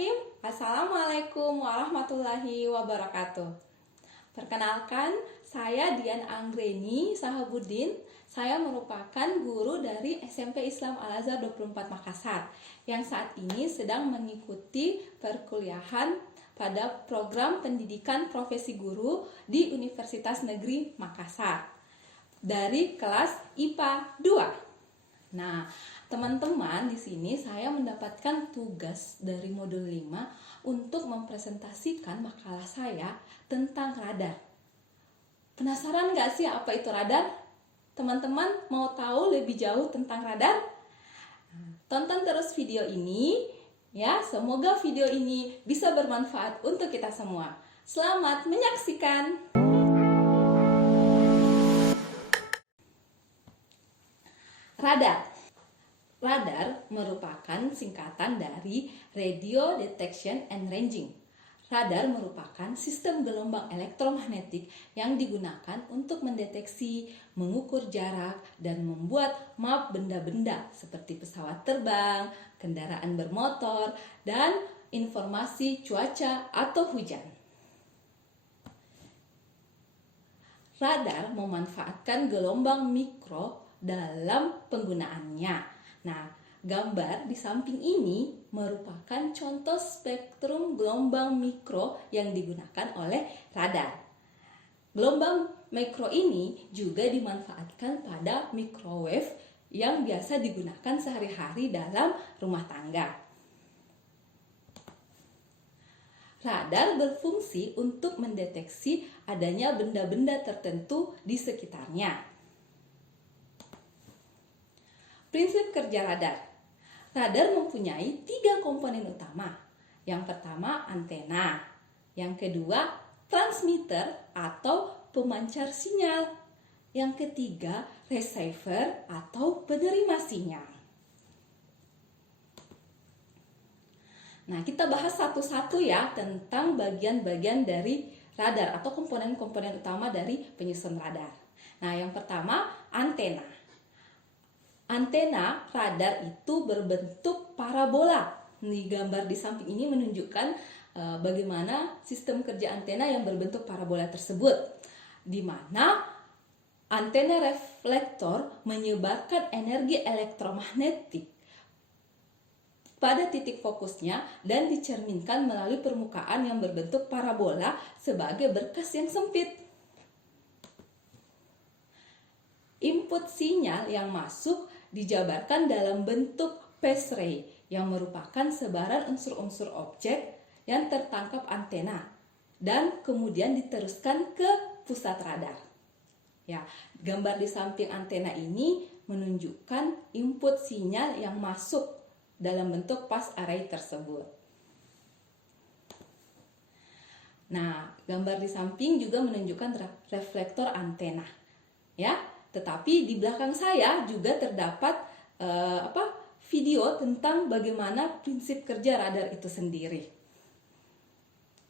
Bismillahirrahmanirrahim. Assalamualaikum warahmatullahi wabarakatuh. Perkenalkan, saya Dian Anggreni Sahabuddin. Saya merupakan guru dari SMP Islam Al-Azhar 24 Makassar yang saat ini sedang mengikuti perkuliahan pada program pendidikan profesi guru di Universitas Negeri Makassar dari kelas IPA 2. Nah, teman-teman, di sini saya mendapatkan tugas dari modul 5 untuk mempresentasikan makalah saya tentang radar. Penasaran nggak sih apa itu radar? Teman-teman mau tahu lebih jauh tentang radar? Tonton terus video ini ya, semoga video ini bisa bermanfaat untuk kita semua. Selamat menyaksikan. Radar. Radar merupakan singkatan dari Radio Detection and Ranging. Radar merupakan sistem gelombang elektromagnetik yang digunakan untuk mendeteksi, mengukur jarak, dan membuat map benda-benda seperti pesawat terbang, kendaraan bermotor, dan informasi cuaca atau hujan. Radar memanfaatkan gelombang mikro dalam penggunaannya. Nah, gambar di samping ini merupakan contoh spektrum gelombang mikro yang digunakan oleh radar. Gelombang mikro ini juga dimanfaatkan pada microwave yang biasa digunakan sehari-hari dalam rumah tangga. Radar berfungsi untuk mendeteksi adanya benda-benda tertentu di sekitarnya. Prinsip kerja radar. Radar mempunyai 3 komponen utama. Yang pertama antena, yang kedua transmitter atau pemancar sinyal, yang ketiga receiver atau penerima sinyal. Nah, kita bahas satu-satu ya tentang bagian-bagian dari radar atau komponen-komponen utama dari penyusun radar. Nah, yang pertama antena. Antena radar itu berbentuk parabola. Di gambar di samping ini menunjukkan bagaimana sistem kerja antena yang berbentuk parabola tersebut, di mana antena reflektor menyebarkan energi elektromagnetik pada titik fokusnya dan dicerminkan melalui permukaan yang berbentuk parabola sebagai berkas yang sempit. Input sinyal yang masuk dijabarkan dalam bentuk phase ray yang merupakan sebaran unsur-unsur objek yang tertangkap antena dan kemudian diteruskan ke pusat radar. Ya, gambar di samping antena ini menunjukkan input sinyal yang masuk dalam bentuk phase array tersebut. Nah, gambar di samping juga menunjukkan reflektor antena. Ya, tetapi di belakang saya juga terdapat video tentang bagaimana prinsip kerja radar itu sendiri.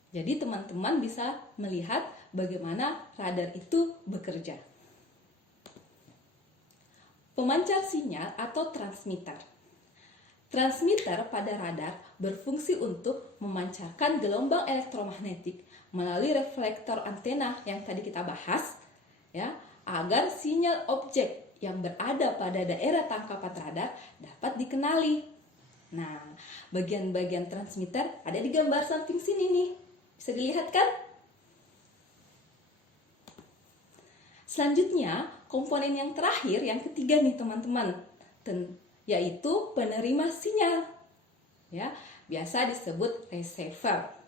Jadi teman-teman bisa melihat bagaimana radar itu bekerja. Pemancar sinyal atau transmitter. Transmitter pada radar berfungsi untuk memancarkan gelombang elektromagnetik melalui reflektor antena yang tadi kita bahas, ya, agar sinyal objek yang berada pada daerah tangkapan radar dapat dikenali. Nah, bagian-bagian transmitter ada di gambar samping sini nih. Bisa dilihat kan? Selanjutnya, komponen yang terakhir, yang ketiga nih teman-teman, yaitu penerima sinyal. Ya, biasa disebut receiver.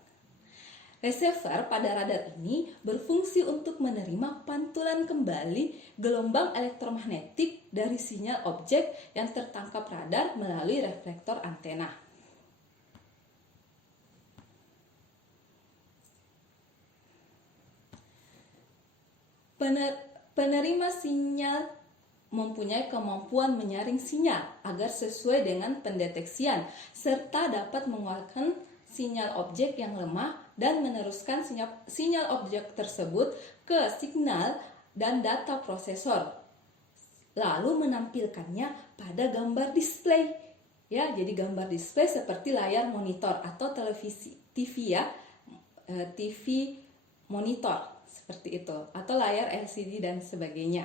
Receiver pada radar ini berfungsi untuk menerima pantulan kembali gelombang elektromagnetik dari sinyal objek yang tertangkap radar melalui reflektor antena. Penerima sinyal mempunyai kemampuan menyaring sinyal agar sesuai dengan pendeteksian serta dapat mengeluarkan sinyal objek yang lemah dan meneruskan sinyal objek tersebut ke signal dan data prosesor, lalu menampilkannya pada gambar display Ya, jadi gambar display seperti layar monitor atau televisi TV ya, TV monitor seperti itu, atau layar LCD dan sebagainya.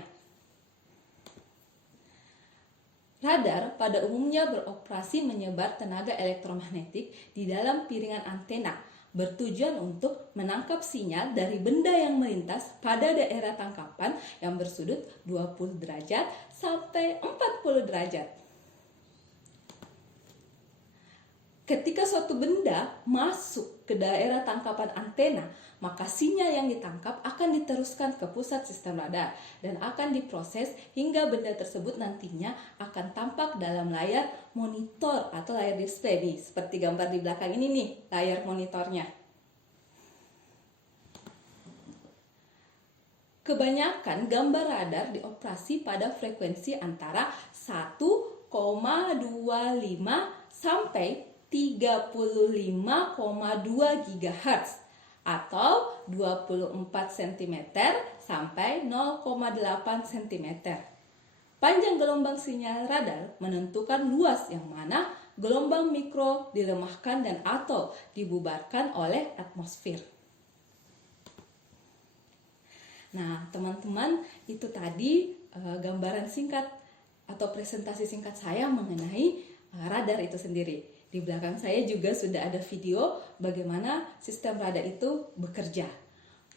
Radar pada umumnya beroperasi menyebar tenaga elektromagnetik di dalam piringan antena, bertujuan untuk menangkap sinyal dari benda yang melintas pada daerah tangkapan yang bersudut 20 derajat sampai 40 derajat. Ketika suatu benda masuk ke daerah tangkapan antena, maka sinyal yang ditangkap akan diteruskan ke pusat sistem radar dan akan diproses hingga benda tersebut nantinya akan tampak dalam layar monitor atau layar display nih, seperti gambar di belakang ini nih, layar monitornya. Kebanyakan gambar radar dioperasi pada frekuensi antara 1,25 sampai 35,2 GHz atau 24 cm sampai 0,8 cm. Panjang gelombang sinyal radar menentukan luas yang mana gelombang mikro dilemahkan dan atau dibubarkan oleh atmosfer. Nah, teman-teman, itu tadi gambaran singkat atau presentasi singkat saya mengenai radar itu sendiri. Di belakang saya juga sudah ada video bagaimana sistem radar itu bekerja.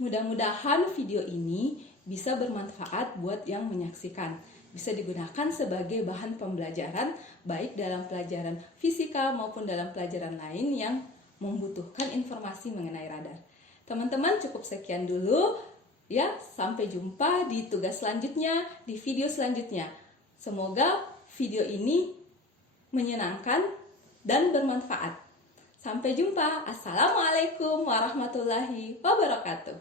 Mudah-mudahan video ini bisa bermanfaat buat yang menyaksikan. Bisa digunakan sebagai bahan pembelajaran baik dalam pelajaran fisika maupun dalam pelajaran lain yang membutuhkan informasi mengenai radar. Teman-teman, cukup sekian dulu. Ya, sampai jumpa di tugas selanjutnya, di video selanjutnya. Semoga video ini menyenangkan dan bermanfaat. Sampai jumpa. Assalamualaikum warahmatullahi wabarakatuh.